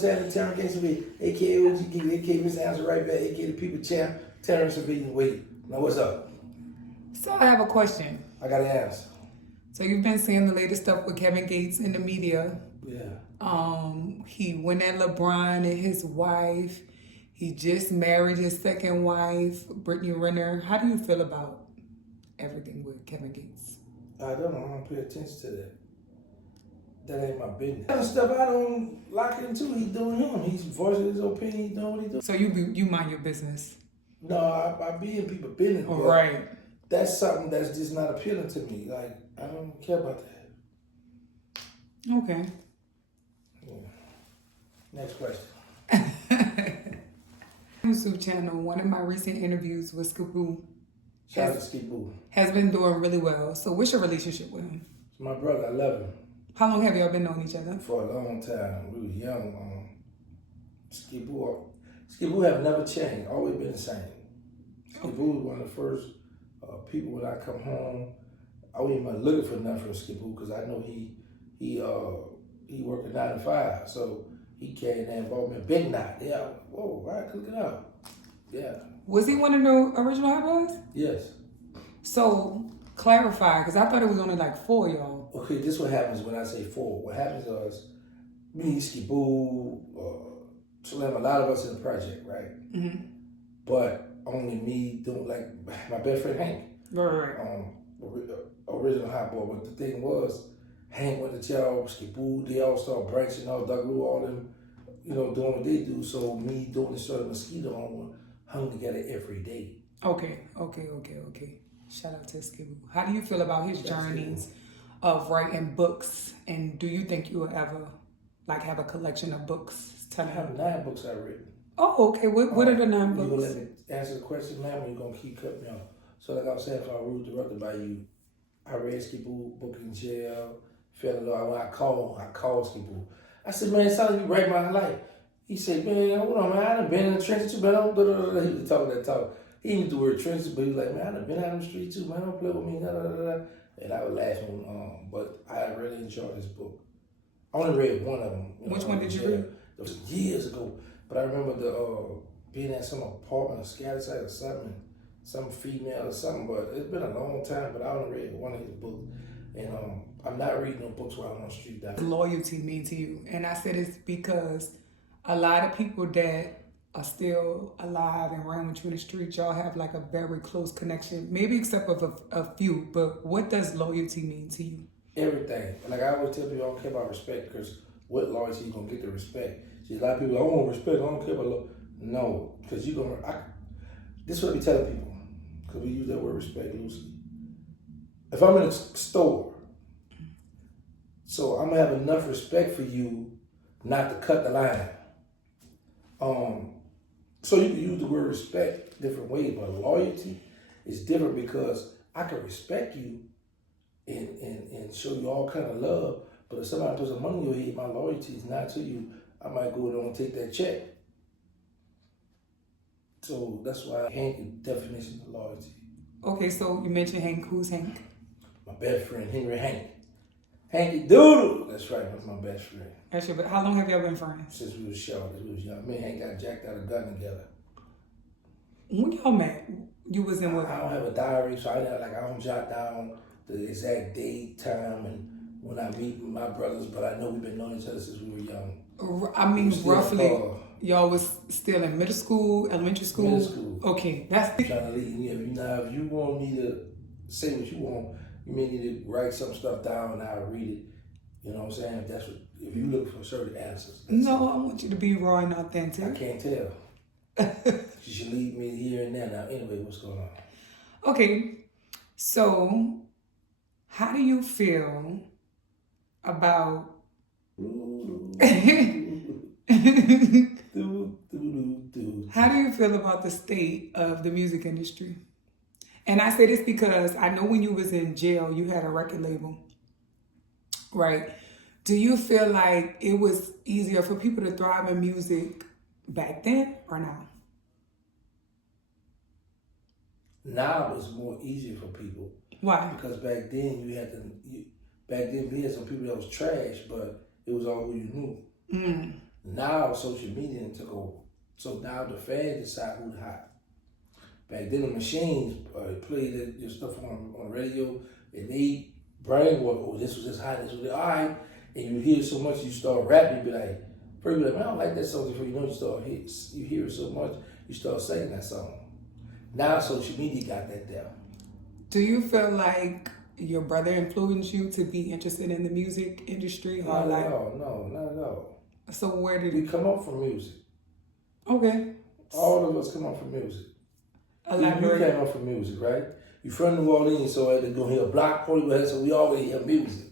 Terrance Gangsta be aka OG, aka Mr. Answer right back, aka the people champ, Terrance beating weight. Now what's up? So I have a question. I got an answer. So you've been seeing the latest stuff with Kevin Gates in the media. Yeah. He went at LeBron and his wife. He just married his second wife, Brittany Renner. How do you feel about everything with Kevin Gates? I don't know. I don't pay attention to that. That ain't my business. That stuff I don't lock into. He's doing him. He's voicing his opinion. He's doing what he's doing. So you mind your business? No, I be in people's business. Oh, right. That's something that's just not appealing to me. Like, I don't care about that. Okay. Yeah. Next question. YouTube channel. One of my recent interviews with Skiboo Shout out to Skiboo. has been doing really well. So what's your relationship with him? It's my brother. I love him. How long have y'all been knowing each other? For a long time. We was young. Skiboo have never changed. Always been the same. Skiboo was one of the first people when I come home. I wasn't even looking for nothing from Skiboo because I know he worked a 9 to 5. So he came there and bought me a big knot. Yeah. Whoa, I could look it up. Yeah. Was he one of the original Hot Boys? Yes. So clarify, because I thought it was only like 4 of y'all. Okay, this is what happens when I say 4. What happens is me, Skiboo, Slim, a lot of us in the project, right? Mm-hmm. But only me doing, like, my best friend Hank. Right. Original Hot Boy. But the thing was, Hank went to jail, Skiboo, they all started branching out, Doug Lou, all them, doing what they do. So me doing the show of Mosquito on hung together every day. Okay. Shout out to Skiboo. How do you feel about his journeys of writing books? And do you think you will ever have a collection of books? I have 9 books I've written. Oh, okay. What are the 9 You books? gonna let me answer the question, ma'am, or you gonna keep cutting me off? So like I was saying, if I was interrupted by you, I read Skiboo book in jail, fell in love. When I called Skiboo. I said, man, it's time you write my life. He said, man, hold on, man, I done been in the trenches too, man. He was talking that talk. He didn't use the word trenches, but he was like, man, I done been out in the street too, man. Don't play with me, And I was laughing, but I really enjoyed this book. I only read one of them. Which one did you read? It was years ago, but I remember being at some apartment or scattered site or something, some female or something, but it's been a long time, but I only read one of his books. And I'm not reading no books while I'm on the street. What does loyalty mean to you? And I said it's because a lot of people that are still alive and around with you in the street, y'all have like a very close connection, maybe except for a few, but what does loyalty mean to you? Everything. Like I always tell people, I don't care about respect because what loyalty you gonna get the respect? See, a lot of people, I want respect, I don't care about loyalty. No, because you're gonna, this is what I be telling people, because we use that word respect loosely. If I'm in a store, so I'm gonna have enough respect for you not to cut the line. So you can use the word respect different ways, but loyalty is different because I can respect you and show you all kind of love, but if somebody puts some money in your head, my loyalty is not to you. I might go down and take that check. So that's why Hank is the definition of loyalty. Okay, so you mentioned Hank. Who's Hank? My best friend, Henry Hank. Hanky Doodle. That's right, that's my best friend. Actually, but how long have y'all been friends? Since we was short, we was young. Me and Hank got jacked out of gun together. When y'all met, you was in what? I don't have a diary, so I don't jot down the exact date, time, and when I meet my brothers, but I know we've been knowing each other since we were young. I mean, roughly, y'all was still in middle school, elementary school? Middle school. Okay, that's... I'm trying to lead you. Now, if you want me to say what you want, you may need to write some stuff down and I'll read it. You know what I'm saying? If you look for certain answers. No, I want you to be raw and authentic. I can't tell. You should lead me here and there. Now, anyway, what's going on? Okay, so how do you feel about... How do you feel about the state of the music industry? And I say this because I know when you was in jail, you had a record label, right? Do you feel like it was easier for people to thrive in music back then or now? Now it's more easier for people. Why? Because back then we had some people that was trash, but it was all who you knew. Now social media took over. So now the fans decide who's hot. Back then the machines played your stuff on the radio and they brainwash, oh, this was just hot, this was all right. And you hear it so much, you start rapping, you be like, first you be like, man, I don't like that song. Before you know, you hear it so much, you start singing that song. Now social media got that down. Do you feel like your brother influenced you to be interested in the music industry? Or Not at all. No, not at all. So where did We come up from music. Okay. All of us come up from music. Elaborate. You came up from music, right? You from New Orleans, so they're gonna hear a block party, so we always hear music.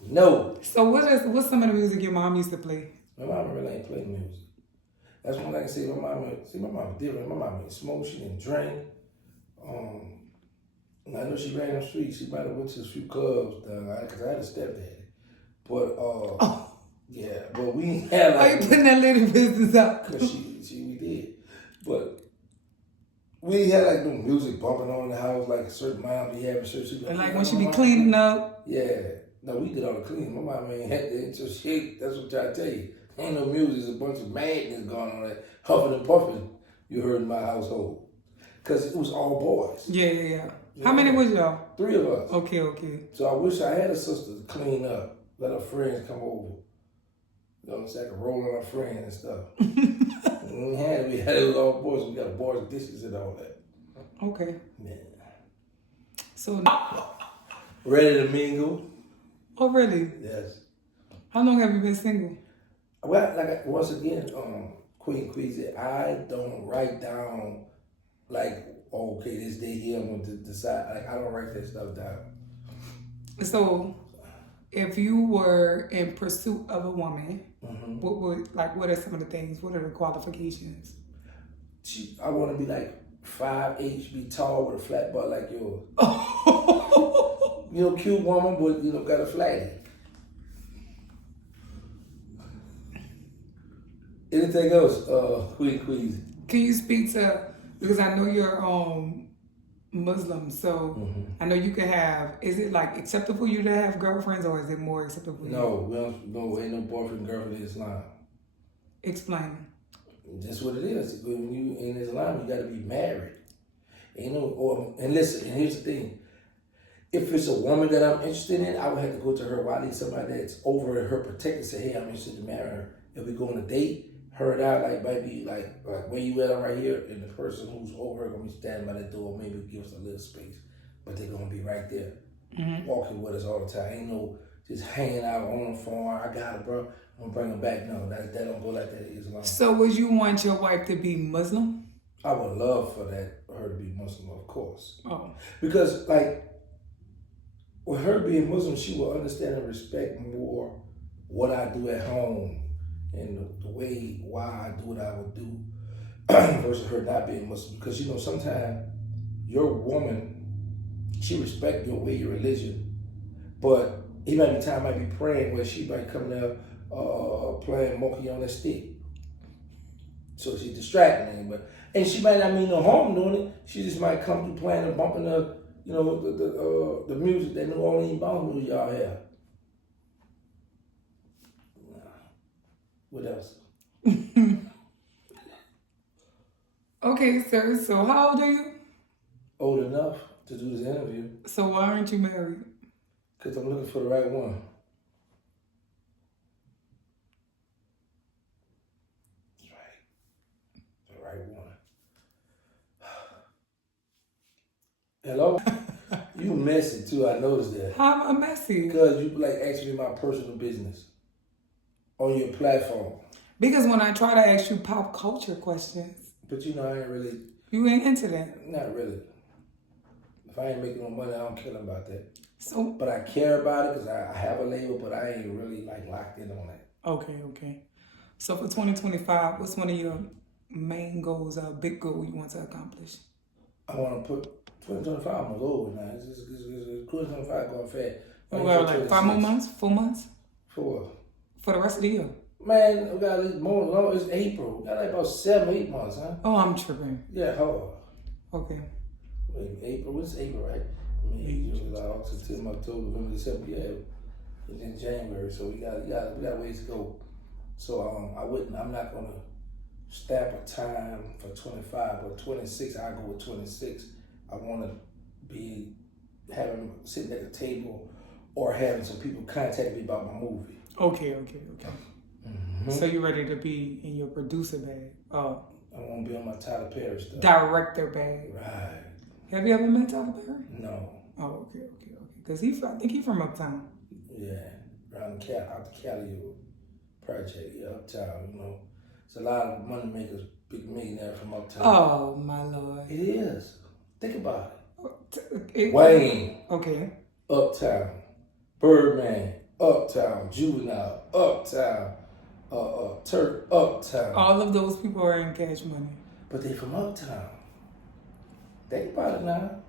No. So what's some of the music your mom used to play? My mama really ain't playing music. That's one thing I can say. My mama different. My mama didn't smoke, she didn't drink. I know she ran the streets. She might have went to a few clubs, because I had a stepdaddy. But yeah, but we ain't had Why you putting that little business out? Cause we did, but we ain't had like no music bumping on in the house like a certain mom be having. And like when she be cleaning up. Yeah, no, we did all the cleaning. My mom ain't had that until she. That's what I tell you. Ain't no music. There's a bunch of madness going on there, huffing and puffing. You heard in my household, cause it was all boys. Yeah. How many was y'all? 3 of us. Okay. So I wish I had a sister to clean up, let her friends come over. You know what I'm saying? I could roll on our friends and stuff. We had it all boys. We got boys' dishes and all that. Okay. Man. So. Ready to mingle? Oh, really? Yes. How long have you been single? Well, once again, Queen said, I don't write down like, okay, this day here I'm going to decide. Like, I don't write that stuff down. So, if you were in pursuit of a woman, what are some of the things? What are the qualifications? I want to be like 5'8", be tall with a flat butt like yours. Cute woman, but got a flatty. Anything else, Queen? Can you speak to, because I know you're Muslim, so I know you can have, is it like acceptable for you to have girlfriends or is it more acceptable? No, ain't no boyfriend, girlfriend in Islam. Explain. That's what it is. When you in Islam, you gotta be married. And listen, and here's the thing. If it's a woman that I'm interested in, I would have to go to her wali, somebody that's over her protector, say, hey, I'm interested in marrying her. If we go on a date, her and I might be like where you at right here, and the person who's over her gonna be standing by the door, maybe give us a little space, but they're gonna be right there, walking with us all the time. Ain't no just hanging out on the phone. I got it, bro. I'm gonna bring them back. No, that don't go like that in Islam. So would you want your wife to be Muslim? I would love for her to be Muslim, of course. Oh, because with her being Muslim, she will understand and respect more what I do at home. And the way why I do what I would do versus her not being Muslim. Because, sometimes your woman, she respect your way, your religion, but he might be praying where she might come there playing monkey on a stick. So she's distracting him. And she might not mean no harm doing it. She just might come through playing and bumping the music that New Orleans bounce music y'all have. What else? Okay, sir. So how old are you? Old enough to do this interview. So why aren't you married? Because I'm looking for the right one. That's right. The right one. Hello? You messy too, I noticed that. How am I messy? Because you asking me my personal business on your platform. Because when I try to ask you pop culture questions. But I ain't really. You ain't into that? Not really. If I ain't making no money, I don't care about that. So. But I care about it because I have a label, but I ain't really locked in on that. Okay. So for 2025, what's one of your main goals, a big goal you want to accomplish? I want to put 2025 on the over now. It's 2025 going fast. Like 5 more months? 4 months? For what? For the rest of the year. Man, we got at least more. No, it's April. We got about 7, 8 months, huh? Oh, I'm tripping. Yeah, hard. Okay. April, it's April, right? May, June, July, August, September, October, November, December. Yeah, it's in January, so we got ways to go. So I'm not gonna stamp a time for 25 or 26. I go with 26. I want to be sitting at the table or having some people contact me about my movie. Okay. So you're ready to be in your producer bag? I want to be on my Tyler Perry stuff. Director bag. Right. Have you ever met Tyler Perry? No. Oh, okay. Because I think he's from Uptown. Yeah, around out the Cali project, Uptown, It's a lot of money makers, big millionaires from Uptown. Oh, my Lord. It is. Think about it. Wayne. Okay. Uptown. Birdman. Uptown. Juvenile. Uptown. Turk. Uptown. All of those people are in Cash Money. But they from Uptown. Think about it now.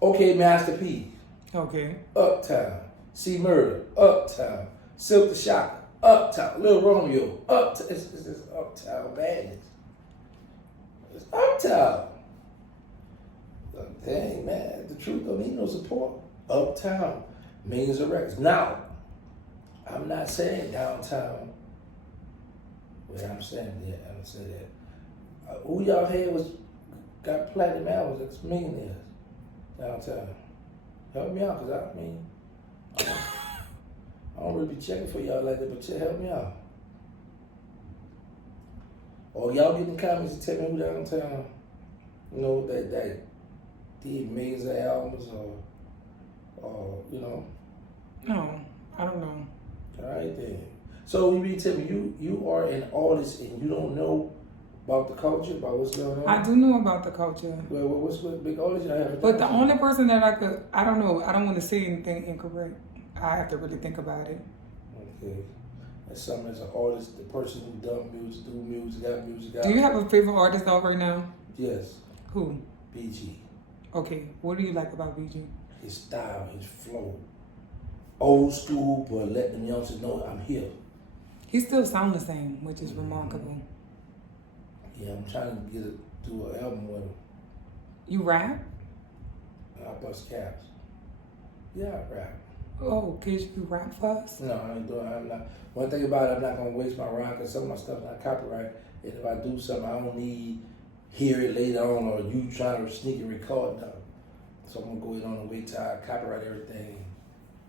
Okay, Master P. Okay. Uptown. C Murder. Uptown. Silk the Shocker. Uptown. Lil Romeo. Uptown. It's just Uptown madness. It's Uptown. Dang, man. The truth don't need no support. Uptown. Millions of records. Now, I'm not saying downtown. Well, I'm saying that. Who y'all had got platinum albums? It's millionaires downtown. Help me out, because I don't really be checking for y'all like that, but help me out. Or y'all get in the comments and tell me who downtown, that did millions of albums or. No, I don't know. All right then. So you be telling me you are an artist and you don't know about the culture, about what's going on? I do know about the culture. Well, what's with big artists y'all have? But the only person that I don't know, I don't want to say anything incorrect. I have to really think about it. Okay. That's something as an artist, the person who do music, got music. Do you have a favorite artist out right now? Yes. Who? BG. Okay. What do you like about BG? His style, his flow. Old school, but let them youngsters know I'm here. He still sounds the same, which is remarkable. Yeah, I'm trying to do an album with him. You rap? I bust caps. Yeah, I rap. Oh, could you rap for us? No, I'm not. One thing about it, I'm not gonna waste my rhyme because some of my stuff is not copyright. And if I do something, I don't need hear it later on or you trying to sneak and record now. So I'm gonna go ahead on and wait till I copyright everything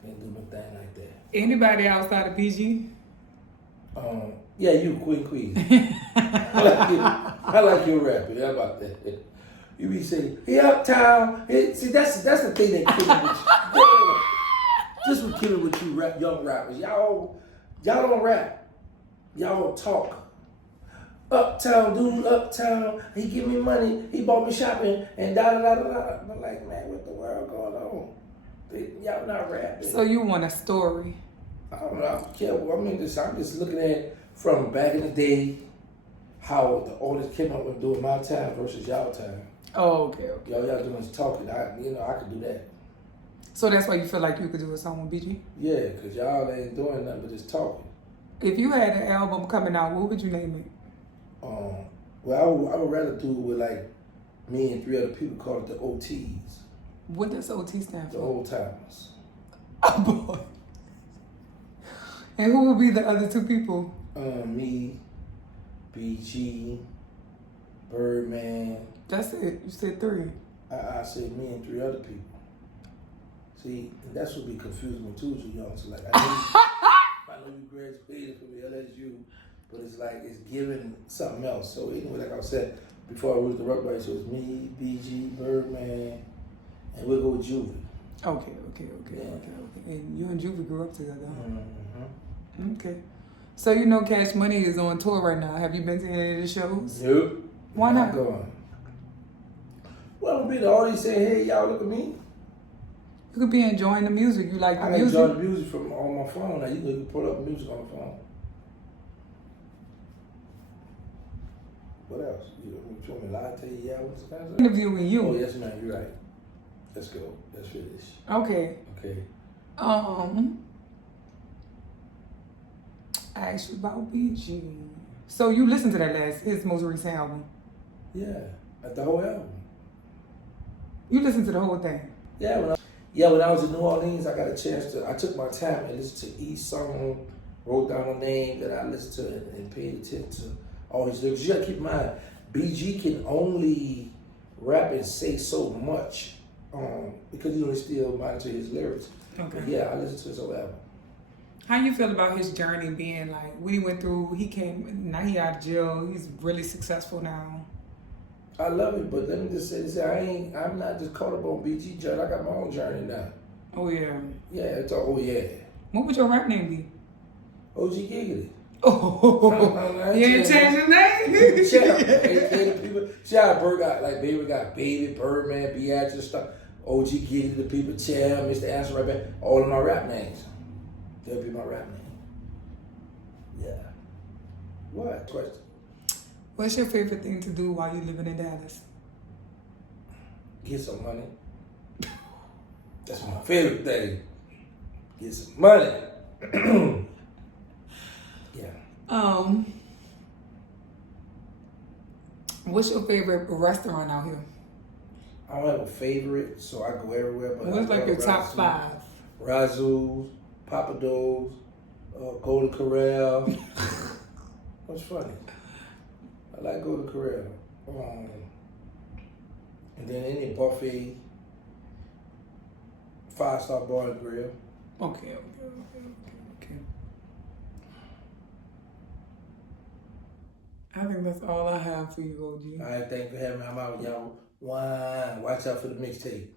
and do my thing like that. Anybody outside of BG? Yeah, you, Queen Queen. I like your rapping. How about that? You be saying, he Uptown. See, that's the thing that killing with you. Just what killing with you young rappers. Y'all don't rap. Y'all talk. Uptown, dude, Uptown. He give me money. He bought me shopping and da da da da da. I'm like, man, what the world going on? Y'all not rapping. So you want a story? I don't know. I don't care. I'm just looking at from back in the day how the artists came up with doing my time versus y'all time. Oh, okay. Y'all doing is talking. I could do that. So that's why you feel like you could do a song with BG? Yeah, because y'all ain't doing nothing but just talking. If you had an album coming out, what would you name it? Well, I would rather do it with like me and 3 other people, call it the OTs. What does OT stand for? The old timers. Oh boy. And who would be the other 2 people? Me, BG, Birdman. That's it. You said 3. I said me and 3 other people. See, and that's what be confusing me too, you young. So like, I know you graduated from the LSU, but it's like it's giving something else. So anyway, like I said before, I was the rock so it's me, BG, Birdman, and we'll go with Juvie. Okay. Yeah. And you and Juvie grew up together. Mm-hmm. Okay. So Cash Money is on tour right now. Have you been to any of the shows? Nope. Why not? Going. Well, I'm be the audience saying, hey, y'all look at me. You could be enjoying the music. You like the I music? enjoy the music from on my phone. Now you can pull up music on the phone. What else? You want me to lie to you? Yeah, what's the kind of Interviewing you. Oh, yes, ma'am. You're right. Let's go. Let's finish. Okay. Okay. I asked you about BG. So you listened to his most recent album? Yeah, the whole album. You listened to the whole thing? Yeah, when I was in New Orleans, I got a chance I took my time and listened to each song wrote down a name that I listened to and paid attention to all his lyrics. You gotta keep in mind, BG can only rap and say so much because you don't still monitor his lyrics. Okay. But yeah, I listened to his whole album. How you feel about his journey being like, what he went through, he came, now he out of jail, he's really successful now. I love it, but let me just say this, I'm not just caught up on BG journey, I got my own journey now. Oh yeah. Yeah, it's a, oh yeah. What would your rap name be? OG Giggity. Oh, you ain't changed your name? Shout out Bird got like Baby got Baby, Birdman, Beatrice stuff. OG Giggity, the people, Chair, Mr. Answer right back. All of my rap names. They'll be my rap name. Yeah. What? Question? What's your favorite thing to do while you're living in Dallas? Get some money. That's my favorite thing. Get some money. Yeah. What's your favorite restaurant out here? I don't have a favorite, so I go everywhere. But What's like your top 5? Razzoos, Papados, Golden Corral. What's funny? I like Golden Corral. And then any buffet, 5-star bar and grill. Okay. I think that's all I have for you, OG. All right, thanks for having me. I'm out, y'all. Watch out for the mixtape.